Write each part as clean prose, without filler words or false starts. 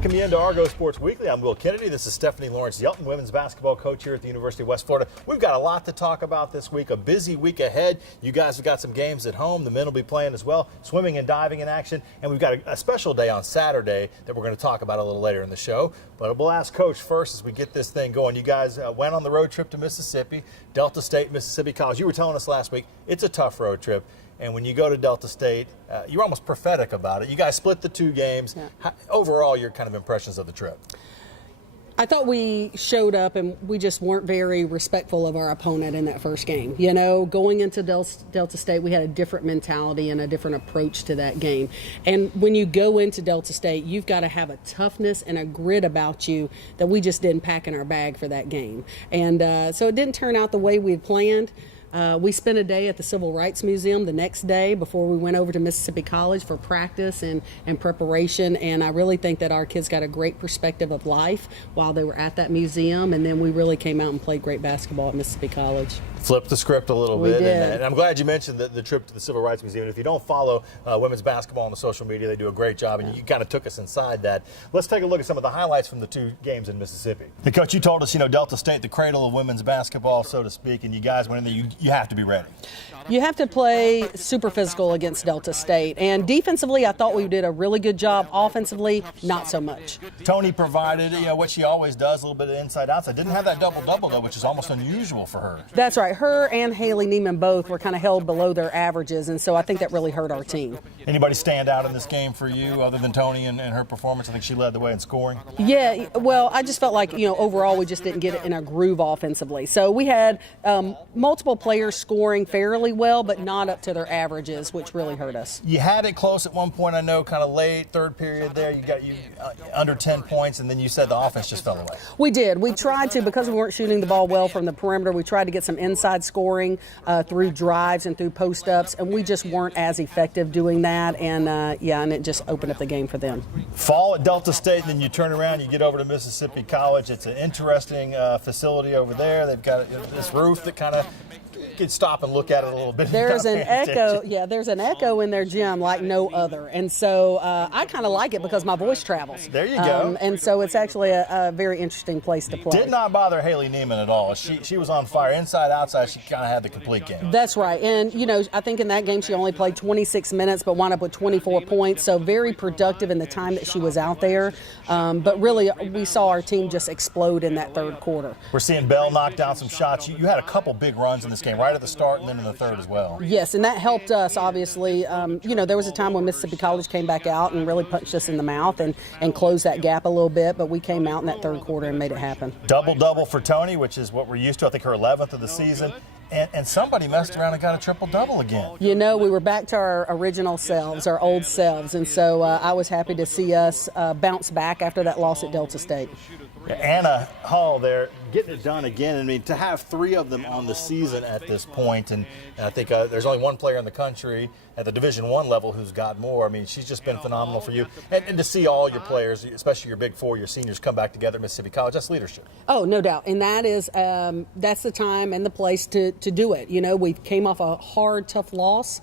Welcome you into Argo Sports Weekly. I'm Will Kennedy. This is Stephanie Lawrence-Yelton, women's basketball coach here at the University of West Florida. We've got a lot to talk about this week, a busy week ahead. You guys have got some games at home. The men will be playing as well, swimming and diving in action. And we've got a special day on Saturday that we're going to talk about a little later in the show. But we'll ask Coach first as we get this thing going. You guys went on the road trip to Mississippi, Delta State, Mississippi College. You were telling us last week it's a tough road trip. And when you go to Delta State, you're almost prophetic about it. You guys split the two games. Yeah. Overall, your kind of impressions of the trip? I thought we showed up and we just weren't very respectful of our opponent in that first game. You know, going into Delta State, we had a different mentality and a different approach to that game. And when you go into Delta State, you've got to have a toughness and a grit about you that we just didn't pack in our bag for that game. And so it didn't turn out the way we had planned. We spent a day at the Civil Rights Museum the next day before we went over to Mississippi College for practice and preparation, and I really think that our kids got a great perspective of life while they were at that museum, and then we really came out and played great basketball at Mississippi College. Flipped the script a little we bit, did. And I'm glad you mentioned the trip to the Civil Rights Museum. If you don't follow women's basketball on the social media, they do a great job, and you kind of took us inside that. Let's take a look at some of the highlights from the two games in Mississippi. The coach, you told us, Delta State, the cradle of women's basketball, so to speak, and you guys went in there, you have to be ready. You have to play super physical against Delta State, and defensively, I thought we did a really good job. Offensively, not so much. Tony provided, what she always does, a little bit of inside-outside. Didn't have that double-double, though, which is almost unusual for her. That's right. Her and Haley Neiman both were kind of held below their averages, and so I think that really hurt our team. Anybody stand out in this game for you other than Tony and her performance? I think she led the way in scoring. Yeah, well, I just felt like, overall we just didn't get it in a groove offensively. So we had multiple players scoring fairly well, but not up to their averages, which really hurt us. You had it close at one point, I know, kind of late, third period there. You got under 10 points, and then you said the offense just fell away. We did. We tried to, because we weren't shooting the ball well from the perimeter, we tried to get some inside scoring through drives and through post-ups, and we just weren't as effective doing that, and and it just opened up the game for them. Fall at Delta State, and then you turn around, you get over to Mississippi College. It's an interesting facility over there. They've got this roof that kind of, you could stop and look at it a little bit. There's an echo, there's an echo in their gym like no other, and so I kind of like it because my voice travels. There you go. And so it's actually a very interesting place to play. Did not bother Haley Neiman at all. She was on fire, inside, outside. She kind of had the complete game. That's right, and I think in that game she only played 26 minutes, but wound up with 24 points. So very productive in the time that she was out there. But really, we saw our team just explode in that third quarter. We're seeing Bell knock down some shots. You had a couple big runs in this game, right at the start and then in the third as well. Yes, and that helped us, obviously. There was a time when Mississippi College came back out and really punched us in the mouth and closed that gap a little bit, but we came out in that third quarter and made it happen. Double-double for Tony, which is what we're used to. I think her 11th of the season. And somebody messed around and got a triple-double again. We were back to our original selves, our old selves, and so I was happy to see us bounce back after that loss at Delta State. Anna Hall there getting it done again. I mean, to have three of them on the season at this point, and I think there's only one player in the country at the Division I level who's got more. I mean, she's just been phenomenal for you. And to see all your players, especially your big four, your seniors, come back together at Mississippi College, that's leadership. Oh, no doubt. And that is that's the time and the place to do it. We came off a hard, tough loss.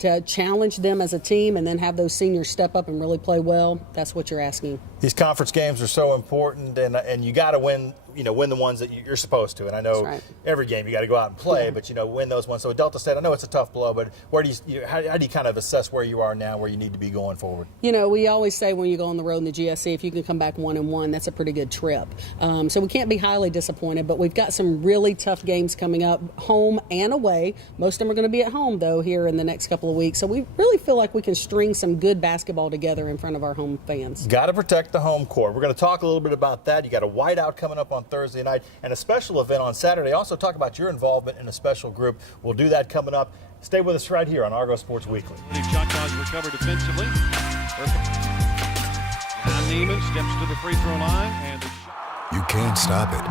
To challenge them as a team and then have those seniors step up and really play well, that's what you're asking. These conference games are so important, and you got to win the ones that you're supposed to. And I know every game you got to go out and play, but win those ones. So at Delta State, I know it's a tough blow, but where do how do you kind of assess where you are now, where you need to be going forward? We always say when you go on the road in the GSC, if you can come back 1-1, that's a pretty good trip. So we can't be highly disappointed, but we've got some really tough games coming up, home and away. Most of them are going to be at home, though, here in the next couple of weeks. So we really feel like we can string some good basketball together in front of our home fans. Got to protect the home court. We're going to talk a little bit about that. You got a whiteout coming up on Thursday night and a special event on Saturday. Also talk about your involvement in a special group. We'll do that coming up. Stay with us right here on Argo Sports Weekly. Shot clock recovered defensively. Now Neiman steps to the free throw line. And you can't stop it.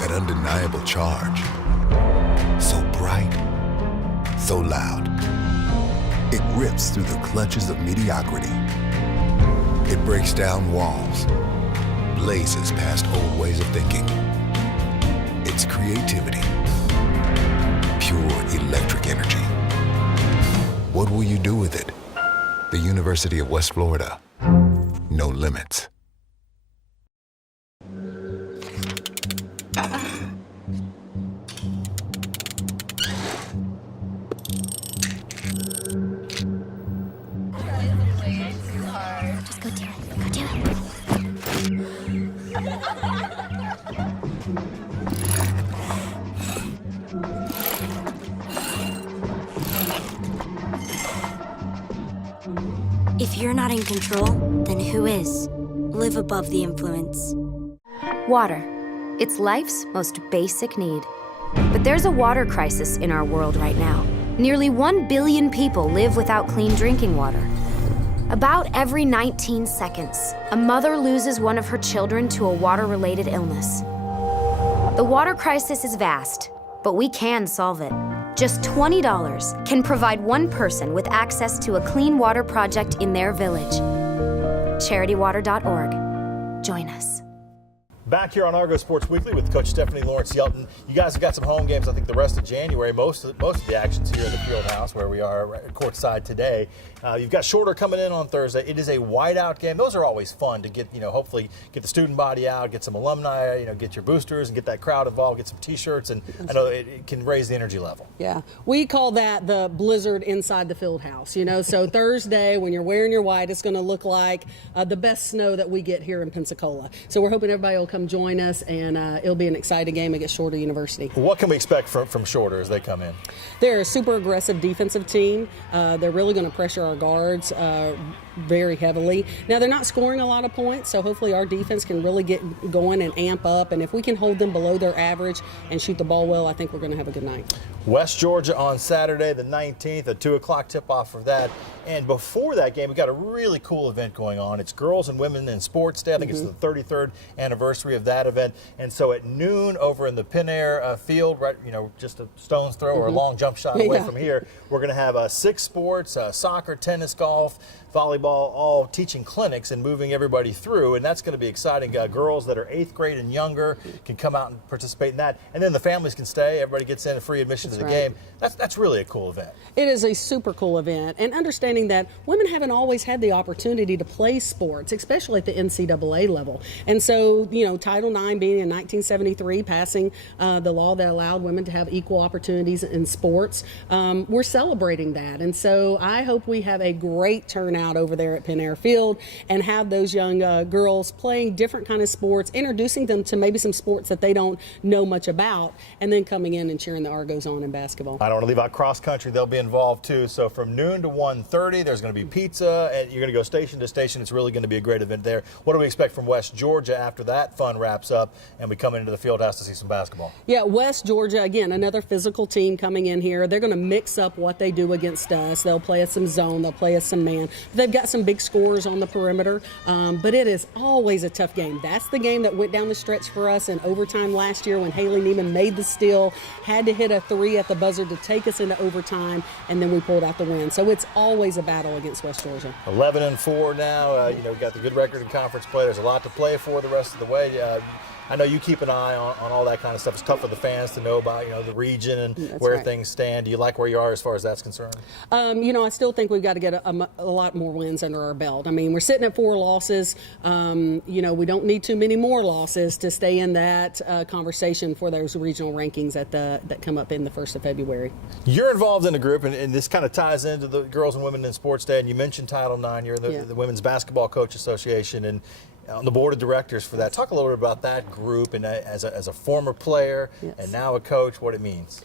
That undeniable charge. So bright, so loud. It rips through the clutches of mediocrity. It breaks down walls, blazes past old ways of thinking. It's creativity, pure electric energy. What will you do with it? The University of West Florida. No limits. Just go do it. Go do it. If you're not in control, then who is? Live above the influence. Water. It's life's most basic need. But there's a water crisis in our world right now. Nearly 1 billion people live without clean drinking water. About every 19 seconds, a mother loses one of her children to a water-related illness. The water crisis is vast, but we can solve it. Just $20 can provide one person with access to a clean water project in their village. CharityWater.org. Join us. Back here on Argo Sports Weekly with Coach Stephanie Lawrence Yelton. You guys have got some home games, I think, the rest of January. Most of the action's here in the field house where we are courtside today. You've got Shorter coming in on Thursday. It is a whiteout game. Those are always fun to get, hopefully get the student body out, get some alumni, get your boosters and get that crowd involved, get some T-shirts, and I know it can raise the energy level. Yeah, we call that the blizzard inside the field house, So Thursday, when you're wearing your white, it's going to look like the best snow that we get here in Pensacola. So we're hoping everybody will come join us, and it'll be an exciting game against Shorter University. What can we expect from Shorter as they come in? They're a super aggressive defensive team. They're really going to pressure our guards very heavily. Now, they're not scoring a lot of points, so hopefully our defense can really get going and amp up. And if we can hold them below their average and shoot the ball well, I think we're going to have a good night. West Georgia on Saturday the 19th, a 2 o'clock tip-off for that. And before that game, we've got a really cool event going on. It's Girls and Women in Sports Day. I think it's the 33rd anniversary of that event. And so at noon over in the Pin Air field, right, just a stone's throw or a long jump shot away from here, we're going to have 6 sports, soccer, tennis, golf, volleyball, all teaching clinics and moving everybody through, and that's going to be exciting. Girls that are 8th grade and younger can come out and participate in that, and then the families can stay. Everybody gets in a free admission to the game. That's really a cool event. It is a super cool event, and understanding that women haven't always had the opportunity to play sports, especially at the NCAA level. And so, Title IX being in 1973, passing the law that allowed women to have equal opportunities in sports, we're celebrating that. And so I hope we have a great turnout over there at Penn Air Field and have those young girls playing different kind of sports, introducing them to maybe some sports that they don't know much about, and then coming in and cheering the Argos on in basketball. I don't want to leave out cross country. They'll be involved too. So from noon to 1:30, there's going to be pizza, and you're going to go station to station. It's really going to be a great event there. What do we expect from West Georgia after that fun wraps up and we come into the field house to see some basketball? Yeah, West Georgia, again, another physical team coming in here. They're going to mix up what they do against us. They'll play us some zone. They'll play us some man. They've got some big scores on the perimeter, but it is always a tough game. That's the game that went down the stretch for us in overtime last year when Haley Neiman made the steal, had to hit a 3 at the buzzer to take us into overtime, and then we pulled out the win. So it's always a battle against West Georgia. 11-4 now. We've got the good record in conference play. There's a lot to play for the rest of the way. I know you keep an eye on all that kind of stuff. It's tough for the fans to know about, the region and where things stand. Do you like where you are as far as that's concerned? I still think we've got to get a lot more wins under our belt. I mean, we're sitting at 4 losses. We don't need too many more losses to stay in that conversation for those regional rankings that come up in the 1st of February. You're involved in a group, and this kind of ties into the Girls and Women in Sports Day, and you mentioned Title IX. You're the Women's Basketball Coach Association, and on the board of directors for that. Talk a little bit about that group and as a former player and now a coach, what it means.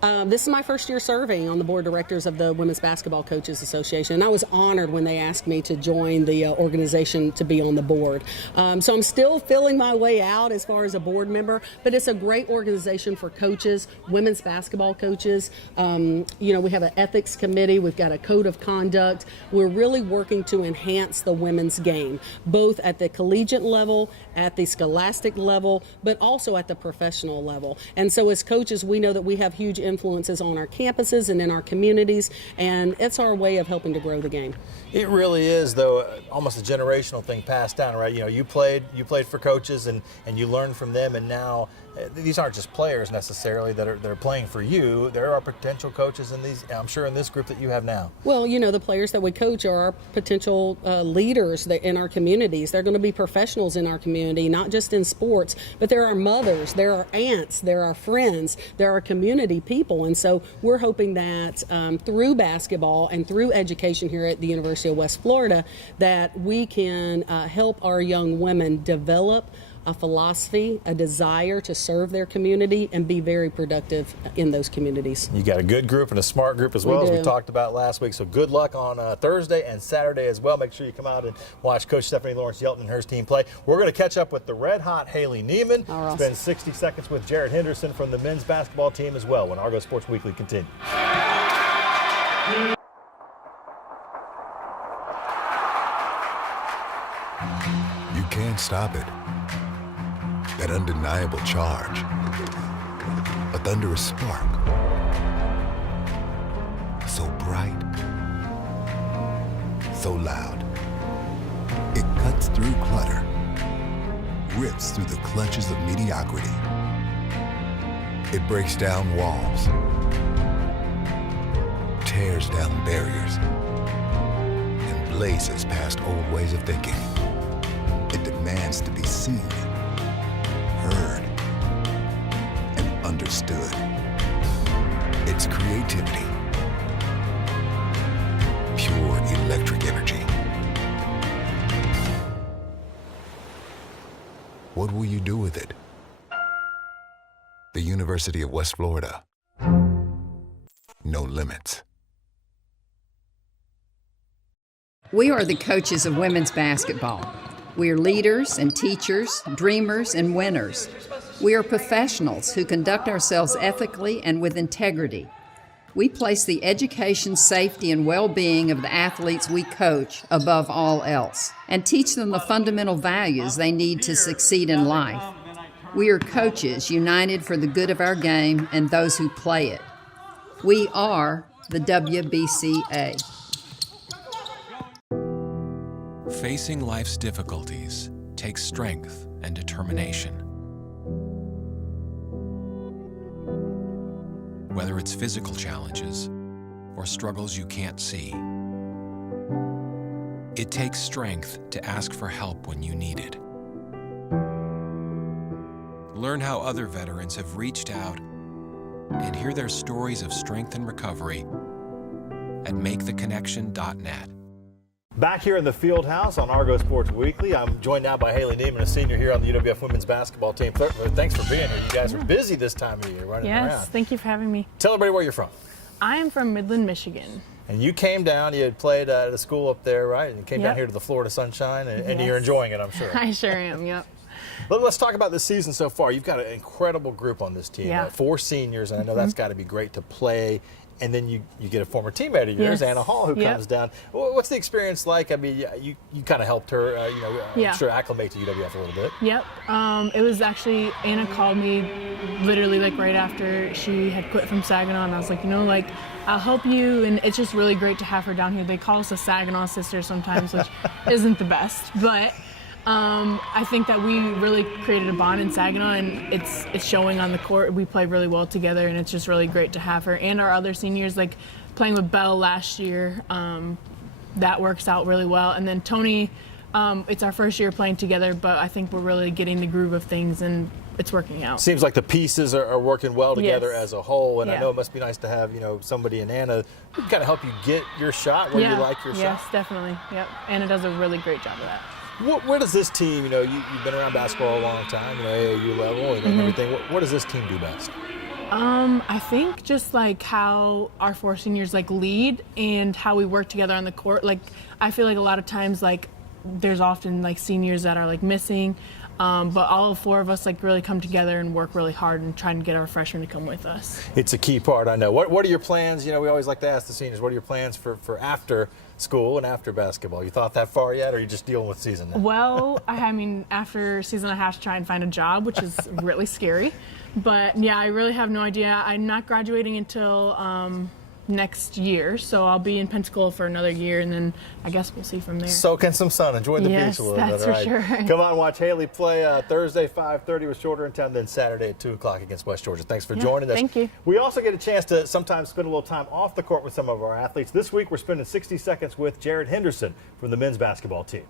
This is my first year serving on the board of directors of the Women's Basketball Coaches Association, and I was honored when they asked me to join the organization to be on the board. So I'm still filling my way out as far as a board member, but it's a great organization for coaches, women's basketball coaches. We have an ethics committee. We've got a code of conduct. We're really working to enhance the women's game, both at the collegiate level, at the scholastic level, but also at the professional level. And so as coaches, we know that we have huge influences on our campuses and in our communities, and it's our way of helping to grow the game. It really is, though, almost a generational thing passed down, right? You played for coaches and you learned from them, and now these aren't just players necessarily that are playing for you. There are potential coaches in these, I'm sure, in this group that you have now. Well, the players that we coach are our potential leaders in our communities. They're going to be professionals in our community, not just in sports, but there are mothers, there are aunts, there are friends, there are community people. And so we're hoping that through basketball and through education here at the University of West Florida, that we can help our young women develop a philosophy, a desire to serve their community and be very productive in those communities. You got a good group and a smart group as well, as we talked about last week. So good luck on Thursday and Saturday as well. Make sure you come out and watch Coach Stephanie Lawrence Yelton and her team play. We're going to catch up with the red-hot Haley Neiman. Spend 60 seconds with Jared Henderson from the men's basketball team as well when Argo Sports Weekly continues. You can't stop it. That undeniable charge. A thunderous spark. So bright. So loud. It cuts through clutter. Rips through the clutches of mediocrity. It breaks down walls. Tears down barriers. And blazes past old ways of thinking. It demands to be seen, heard, and understood. It's creativity. Pure electric energy. What will you do with it? The University of West Florida. No limits. We are the coaches of women's basketball. We are leaders and teachers, dreamers and winners. We are professionals who conduct ourselves ethically and with integrity. We place the education, safety, and well-being of the athletes we coach above all else and teach them the fundamental values they need to succeed in life. We are coaches united for the good of our game and those who play it. We are the WBCA. Facing life's difficulties takes strength and determination. Whether it's physical challenges or struggles you can't see, it takes strength to ask for help when you need it. Learn how other veterans have reached out and hear their stories of strength and recovery at MakeTheConnection.net. Back here in the field house on Argo Sports Weekly, I'm joined now by Haley Neiman, a senior here on the UWF women's basketball team. Thanks for being here. You guys are busy this time of year, running around. Yes, thank you for having me. Tell everybody where you're from. I am from Midland, Michigan. And you came down, you had played at a school up there, right? And you came down here to the Florida sunshine, and you're enjoying it, I'm sure. I sure am, yep. Let's talk about this season so far. You've got an incredible group on this team. Yeah. 4 seniors, and I know that's got to be great to play. And then you get a former teammate of yours, Anna Hall, who comes down. What's the experience like? I mean, you kind of helped her, I'm sure, acclimate to UWF a little bit. Yep. It was actually, Anna called me literally like right after she had quit from Saginaw, and I was like, I'll help you. And it's just really great to have her down here. They call us the Saginaw sisters sometimes, which isn't the best. But I think that we really created a bond in Saginaw, and it's showing on the court. We play really well together, and it's just really great to have her. And our other seniors, like playing with Belle last year, that works out really well. And then Tony, it's our first year playing together, but I think we're really getting the groove of things, and it's working out. Seems like the pieces are working well together as a whole, and I know it must be nice to have somebody in Anna who kind of help you get your shot where you like your shot. Yes, definitely. Yep. Anna does a really great job of that. Where does this team, you've been around basketball a long time, AAU level and everything. What does this team do best? I think just like how our 4 seniors lead and how we work together on the court. I feel like a lot of times there's often seniors that are missing, but all 4 of us really come together and work really hard and try and get our freshmen to come with us. It's a key part, I know. What are your plans? We always like to ask the seniors, what are your plans for after school and after basketball? You thought that far yet, or are you just dealing with season now? Well, I mean, after season I have to try and find a job, which is really scary. But yeah, I really have no idea. I'm not graduating until next year, so I'll be in Pensacola for another year, and then I guess we'll see from there. Soak in some sun, enjoy the Yes, beach a little that's bit. for sure. Come on and watch Haley play Thursday 5:30 with Shorter in Town, then Saturday at 2 o'clock against West Georgia. Thanks for joining us. Thank you. We also get a chance to sometimes spend a little time off the court with some of our athletes. This week we're spending 60 seconds with Jared Henderson from the men's basketball team.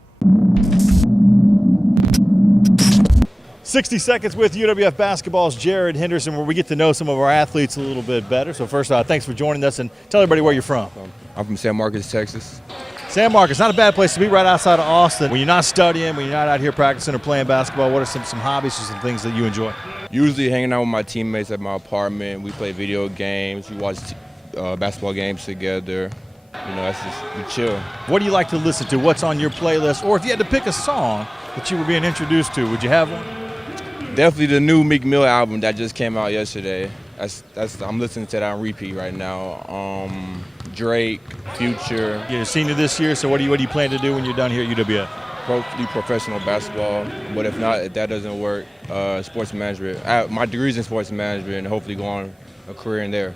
60 seconds with UWF Basketball's Jared Henderson, where we get to know some of our athletes a little bit better. So first off, thanks for joining us, and tell everybody where you're from. I'm from San Marcos, Texas. San Marcos, not a bad place to be, right outside of Austin. When you're not studying, when you're not out here practicing or playing basketball, what are some hobbies or some things that you enjoy? Usually hanging out with my teammates at my apartment. We play video games. We watch basketball games together. You know, that's just, we chill. What do you like to listen to? What's on your playlist? Or if you had to pick a song that you were being introduced to, would you have one? Definitely the new Meek Mill album that just came out yesterday. I'm listening to that on repeat right now. Drake, Future. You're a senior this year, so what do you plan to do when you're done here at UWF? Hopefully professional basketball, but if not, if that doesn't work, sports management. My degree's in sports management, and hopefully go on a career in there.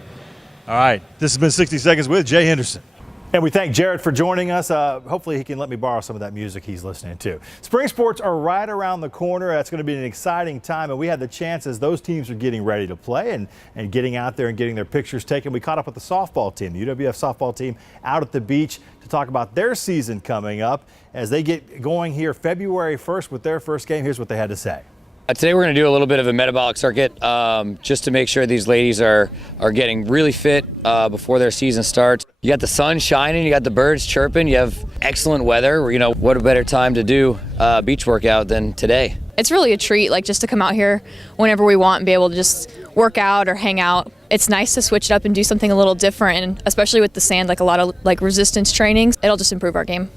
All right, this has been 60 Seconds with Jay Henderson. And we thank Jared for joining us. Hopefully he can let me borrow some of that music he's listening to. Spring sports are right around the corner. That's going to be an exciting time, and we had the chance as those teams are getting ready to play and getting out there and getting their pictures taken. We caught up with the softball team, the UWF softball team, out at the beach to talk about their season coming up as they get going here February 1st with their first game. Here's what they had to say. Today we're going to do a little bit of a metabolic circuit just to make sure these ladies are getting really fit before their season starts. You got the sun shining, you got the birds chirping, you have excellent weather. You know, what a better time to do a beach workout than today. It's really a treat, like just to come out here whenever we want and be able to just work out or hang out. It's nice to switch it up and do something a little different, and especially with the sand, like a lot of like resistance trainings, it'll just improve our game.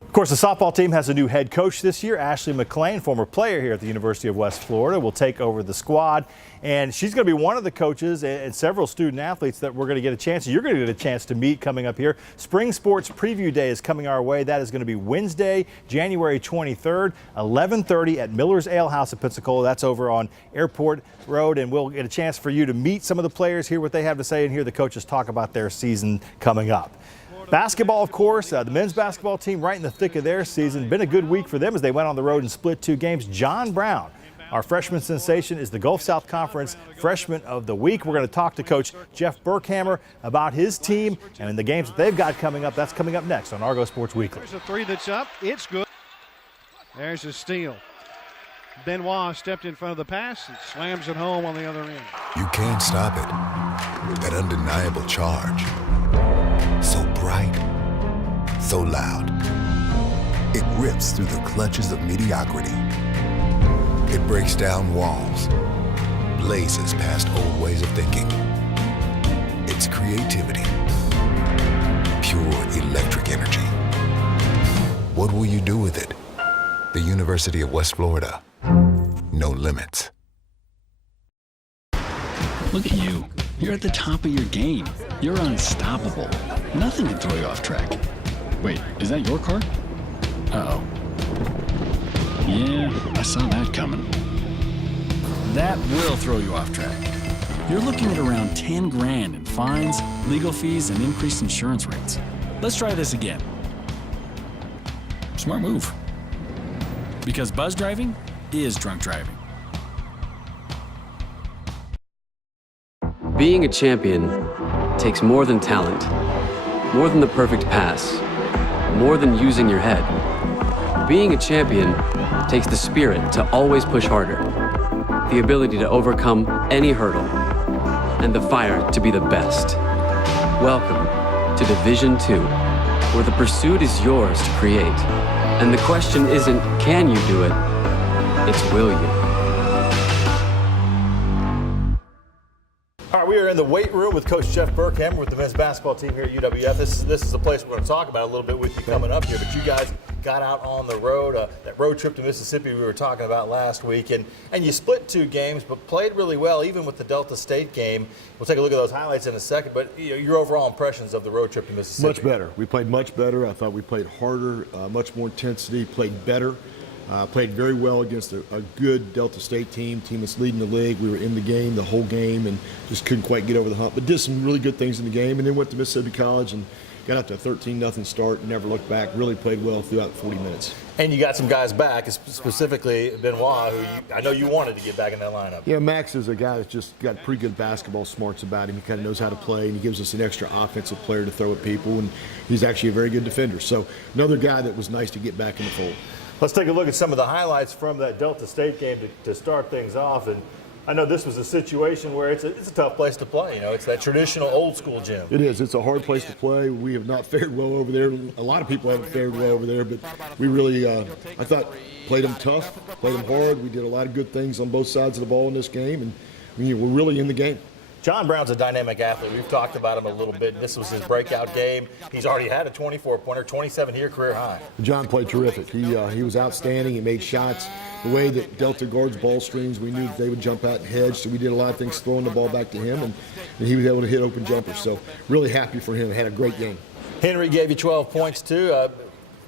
Of course, the softball team has a new head coach this year. Ashley McClain, former player here at the University of West Florida, will take over the squad. And she's going to be one of the coaches and several student athletes that we're going to get a chance, you're going to get a chance to meet coming up here. Spring Sports Preview Day is coming our way. That is going to be Wednesday, January 23rd, 11:30 at Miller's Ale House in Pensacola. That's over on Airport Road. And we'll get a chance for you to meet some of the players, hear what they have to say, and hear the coaches talk about their season coming up. Basketball, of course, the men's basketball team right in the thick of their season. Been a good week for them as they went on the road and split 2 games. John Brown, our freshman sensation, is the Gulf South Conference Freshman of the Week. We're going to talk to Coach Jeff Burkhammer about his team and the games that they've got coming up. That's coming up next on Argo Sports Weekly. There's a three that's up. It's good. There's a steal. Benoit stepped in front of the pass and slams it home on the other end. You can't stop it. That undeniable charge. So bright, so loud. It rips through the clutches of mediocrity. It breaks down walls, blazes past old ways of thinking. It's creativity, pure electric energy. What will you do with it? The University of West Florida. No limits. Look at you. You're at the top of your game. You're unstoppable. Nothing can throw you off track. Wait, is that your car? Uh-oh. Yeah, I saw that coming. That will throw you off track. You're looking at around 10 grand in fines, legal fees, and increased insurance rates. Let's try this again. Smart move. Because buzz driving is drunk driving. Being a champion takes more than talent, more than the perfect pass, more than using your head. Being a champion takes the spirit to always push harder, the ability to overcome any hurdle, and the fire to be the best. Welcome to Division II, where the pursuit is yours to create. And the question isn't, can you do it? It's, will you? All right, we are in the weight room with Coach Jeff Burkhammer with the men's basketball team here at UWF. This is the place we're going to talk about a little bit with you coming up here. But you guys got out on the road, that road trip to Mississippi we were talking about last week. And you split 2 games, but played really well, even with the Delta State game. We'll take a look at those highlights in a second. But your overall impressions of the road trip to Mississippi? Much better. We played much better. I thought we played harder, much more intensity, played better. Played very well against a good Delta State team that's leading the league. We were in the game the whole game and just couldn't quite get over the hump. But did some really good things in the game, and then went to Mississippi College and got out to a 13-0 start and never looked back. Really played well throughout 40 minutes. And you got some guys back, specifically Benoit, who I know you wanted to get back in that lineup. Yeah, Max is a guy that's just got pretty good basketball smarts about him. He kind of knows how to play, and he gives us an extra offensive player to throw at people, and he's actually a very good defender. So another guy that was nice to get back in the fold. Let's take a look at some of the highlights from that Delta State game to start things off. And I know this was a situation where it's a tough place to play. You know, it's that traditional old school gym. It is. It's a hard place to play. We have not fared well over there. A lot of people haven't fared well over there, but we really, I thought, played them tough, played them hard. We did a lot of good things on both sides of the ball in this game, and we're really in the game. John Brown's a dynamic athlete. We've talked about him a little bit. This was his breakout game. He's already had a 24-pointer, 27-year career high. John played terrific. He was outstanding. He made shots. The way that Delta guards ball screens, we knew that they would jump out and hedge, so we did a lot of things throwing the ball back to him, and he was able to hit open jumpers. So really happy for him. Had a great game. Henry gave you 12 points, too.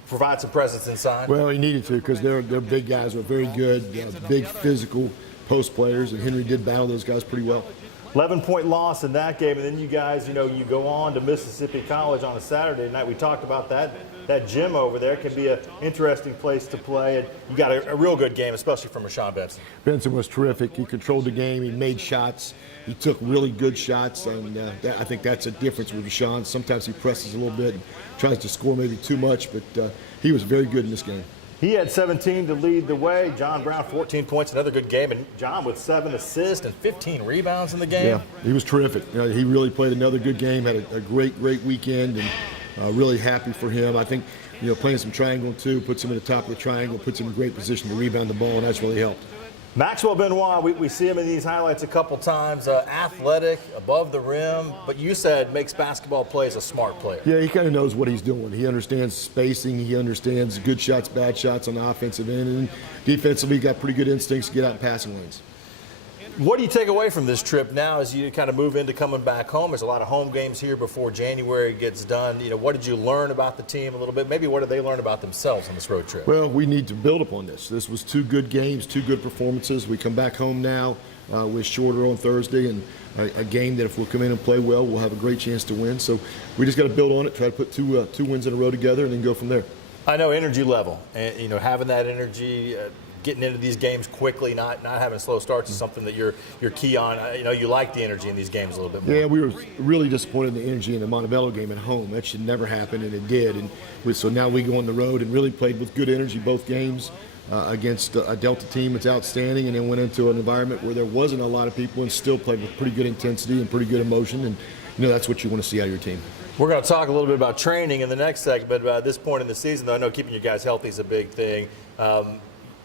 Provide some presence inside. Well, he needed to because they're big guys. They're very good, big physical post players, and Henry did battle those guys pretty well. 11-point loss in that game, and then you guys, you go on to Mississippi College on a Saturday night. We talked about that. That gym over there can be an interesting place to play, and you got a real good game, especially from Rashawn Benson. Benson was terrific. He controlled the game. He made shots. He took really good shots, and I think that's a difference with Rashawn. Sometimes he presses a little bit and tries to score maybe too much, but he was very good in this game. He had 17 to lead the way. John Brown, 14 points, another good game. And John with 7 assists and 15 rebounds in the game. Yeah, he was terrific. He really played another good game, had a great weekend, and really happy for him. I think, playing some triangle too, puts him at the top of the triangle, puts him in great position to rebound the ball, and that's really helped. Maxwell Benoit, we see him in these highlights a couple times. Athletic, above the rim, but you said makes basketball plays a smart player. Yeah, he kind of knows what he's doing. He understands spacing. He understands good shots, bad shots on the offensive end. And defensively, got pretty good instincts to get out in passing lanes. What do you take away from this trip now as you kind of move into coming back home? There's a lot of home games here before January gets done. What did you learn about the team a little bit? Maybe what did they learn about themselves on this road trip? Well, we need to build upon this. This was 2 good games, 2 good performances. We come back home now with Shorter on Thursday, and a game that if we'll come in and play well, we'll have a great chance to win. So we just got to build on it, try to put two wins in a row together, and then go from there. I know energy level, and having that energy, getting into these games quickly, not having slow starts is something that you're key on. You like the energy in these games a little bit more. Yeah, we were really disappointed in the energy in the Montebello game at home. That should never happen, and it did. And so now we go on the road and really played with good energy both games against a Delta team that's outstanding, and then went into an environment where there wasn't a lot of people and still played with pretty good intensity and pretty good emotion. And that's what you want to see out of your team. We're going to talk a little bit about training in the next segment, but at this point in the season, though, I know keeping you guys healthy is a big thing.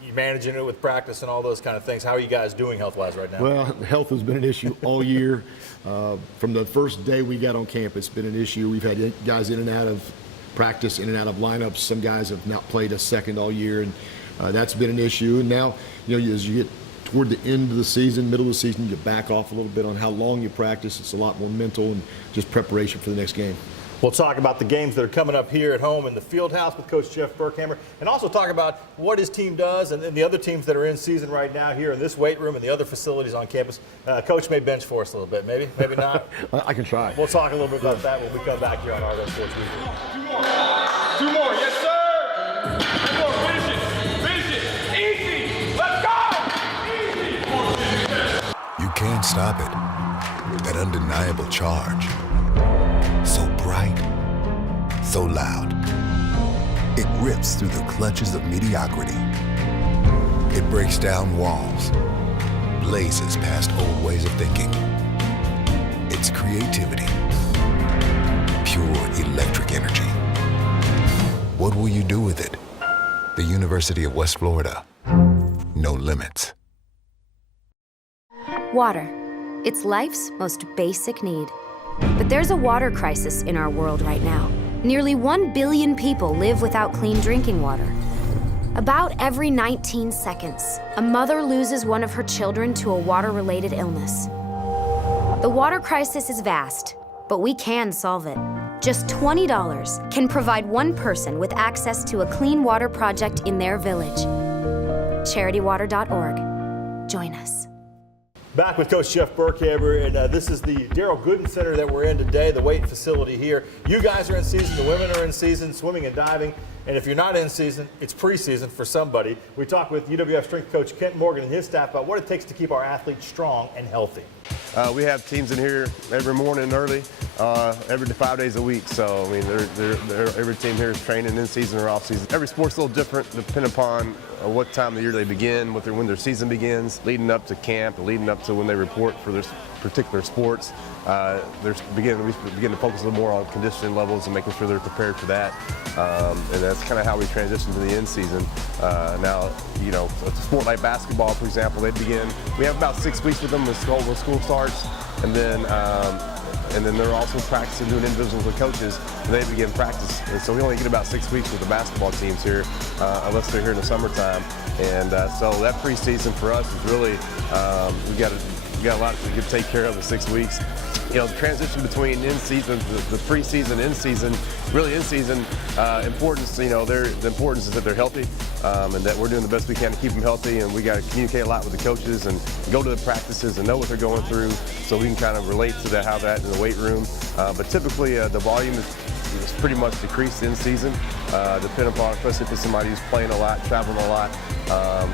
You're managing it with practice and all those kind of things. How are you guys doing health-wise right now? Well, health has been an issue all year. From the first day we got on campus, it's been an issue. We've had guys in and out of practice, in and out of lineups. Some guys have not played a second all year, and that's been an issue. And now, as you get toward the end of the season, middle of the season, you back off a little bit on how long you practice. It's a lot more mental and just preparation for the next game. We'll talk about the games that are coming up here at home in the field house with Coach Jeff Burkhammer, and also talk about what his team does and the other teams that are in season right now here in this weight room and the other facilities on campus. Coach may bench for us a little bit, maybe not. I can try. We'll talk a little bit about that when we come back here on Argo Sports Weekly. 2 more, yes sir! 2 more, finish it, easy, let's go! Easy! You can't stop it. That undeniable charge. So bright, so loud. It rips through the clutches of mediocrity. It breaks down walls, blazes past old ways of thinking. It's creativity, pure electric energy. What will you do with it? The University of West Florida. No limits. Water. It's life's most basic need. But there's a water crisis in our world right now. Nearly 1 billion people live without clean drinking water. About every 19 seconds, a mother loses one of her children to a water-related illness. The water crisis is vast, but we can solve it. Just $20 can provide one person with access to a clean water project in their village. charitywater.org. Join us. Back with Coach Jeff Burkhaber, and this is the Darrell Gooden Center that we're in today, the weight facility here. You guys are in season, the women are in season, swimming and diving, and if you're not in season, it's preseason for somebody. We talked with UWF strength coach Kent Morgan and his staff about what it takes to keep our athletes strong and healthy. We have teams in here every morning early, every 5 days a week. So, I mean, every team here is training in season or off season. Every sport's a little different depending upon what time of the year they begin, when their season begins, leading up to camp, leading up to when they report for their particular sports. We begin to focus a little more on conditioning levels and making sure they're prepared for that. And that's kind of how we transition to the end season. Now, you know, a sport like basketball, for example, we have about 6 weeks with them when school starts, and then they're also practicing, doing individuals with coaches, and they begin practice. And so we only get about 6 weeks with the basketball teams here, unless they're here in the summertime. And so that preseason for us is really, we got a lot to take care of in 6 weeks. You know, the transition between in-season, the preseason, in-season, really in-season importance, you know, the importance is that they're healthy and that we're doing the best we can to keep them healthy, and we got to communicate a lot with the coaches and go to the practices and know what they're going through so we can kind of relate to how that in the weight room. But typically the volume is pretty much decreased in season, depending upon, especially if it's somebody who's playing a lot, traveling a lot,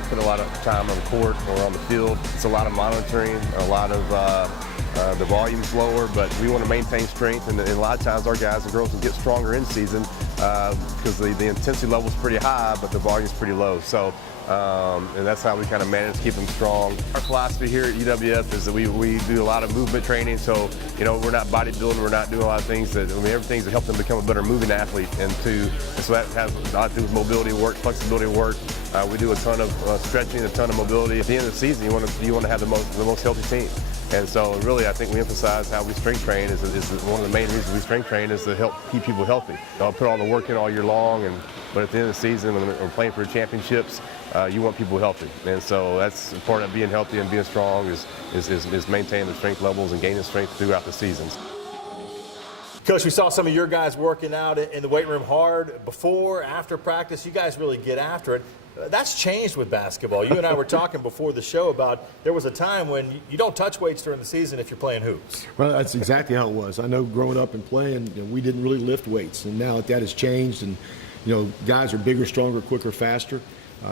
put a lot of time on the court or on the field. It's a lot of monitoring, a lot of the volume's lower, but we want to maintain strength, and a lot of times our guys and girls will get stronger in season because the intensity level is pretty high, but the volume's pretty low. So, and that's how we kind of manage to keep them strong. Our philosophy here at UWF is that we do a lot of movement training, so, you know, we're not bodybuilding, we're not doing a lot of things everything's to help them become a better moving athlete, and so that has a lot to do with mobility work, flexibility work. We do a ton of stretching, a ton of mobility. At the end of the season, you want to have the most healthy team. And so really, I think we emphasize how we strength train is one of the main reasons we strength train is to help keep people healthy. I'll put all the work in all year long, but at the end of the season, when we're playing for championships, you want people healthy. And so that's part of being healthy and being strong is maintaining the strength levels and gaining strength throughout the seasons. Coach, we saw some of your guys working out in the weight room hard before, after practice. You guys really get after it. That's changed with basketball. You and I were talking before the show about there was a time when you don't touch weights during the season if you're playing hoops. Well, that's exactly how it was. I know growing up and playing, we didn't really lift weights, and now that has changed, and guys are bigger, stronger, quicker, faster.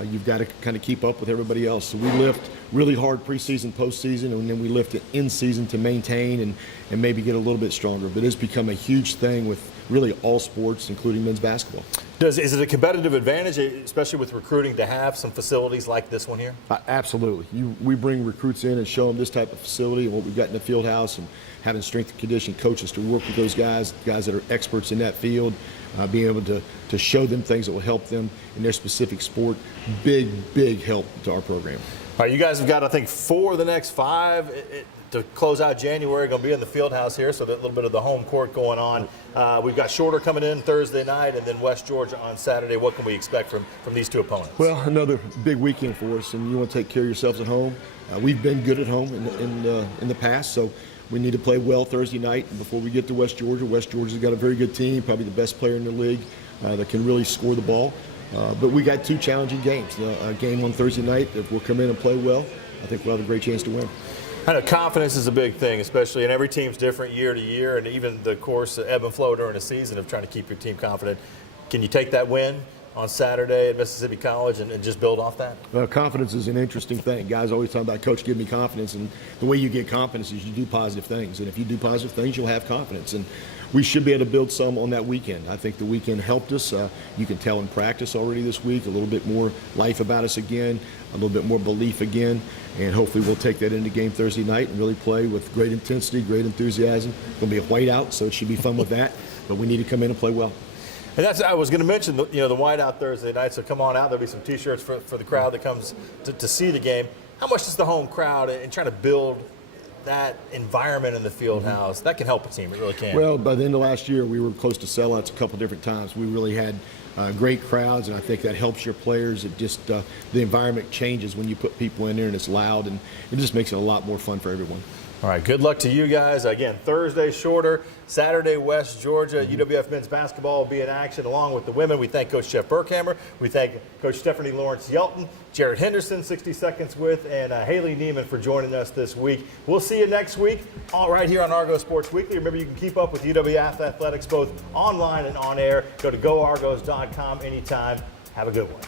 You've got to kind of keep up with everybody else. So we lift really hard preseason, postseason, and then we lift it in season to maintain and maybe get a little bit stronger. But it's become a huge thing with really all sports, including men's basketball. Is it a competitive advantage, especially with recruiting, to have some facilities like this one here? Absolutely. We bring recruits in and show them this type of facility and what we've got in the field house, and having strength and conditioning coaches to work with those guys that are experts in that field, being able to show them things that will help them in their specific sport. Big help to our program. All right, you guys have got, I think, 4 of the next 5 to close out January. Going to be in the field house here, so a little bit of the home court going on. We've got Shorter coming in Thursday night, and then West Georgia on Saturday. What can we expect from these 2 opponents? Well, another big weekend for us, and you want to take care of yourselves at home. We've been good at home in the past, so we need to play well Thursday night before we get to West Georgia. West Georgia's got a very good team, probably the best player in the league that can really score the ball. But we got 2 challenging games. A game on Thursday night, if we'll come in and play well, I think we'll have a great chance to win. I know confidence is a big thing, especially, and every team's different year to year, and even the course ebb and flow during a season of trying to keep your team confident. Can you take that win on Saturday at Mississippi College and just build off that? Well, confidence is an interesting thing. Guys always talk about, Coach, give me confidence, and the way you get confidence is you do positive things, and if you do positive things, you'll have confidence. And we should be able to build some on that weekend. I think the weekend helped us. You can tell in practice already this week, a little bit more life about us again, a little bit more belief again, and hopefully we'll take that into game Thursday night and really play with great intensity, great enthusiasm. It's going to be a whiteout, so it should be fun with that, but we need to come in and play well. And I was going to mention, the whiteout Thursday night, so come on out. There'll be some T-shirts for the crowd that comes to see the game. How much does the home crowd and trying to build that environment in the field house, that can help a team? It really can. Well, by the end of last year, we were close to sellouts a couple different times. We really had great crowds, and I think that helps your players. It just the environment changes when you put people in there and it's loud, and it just makes it a lot more fun for everyone. All right, good luck to you guys. Again, Thursday shorter, Saturday West Georgia. UWF men's basketball will be in action along with the women. We thank Coach Jeff Burkhammer. We thank Coach Stephanie Lawrence Yelton, Jared Henderson, 60 Seconds With, and Haley Neiman for joining us this week. We'll see you next week, all right here on Argo Sports Weekly. Remember, you can keep up with UWF athletics both online and on air. Go to goargos.com anytime. Have a good one.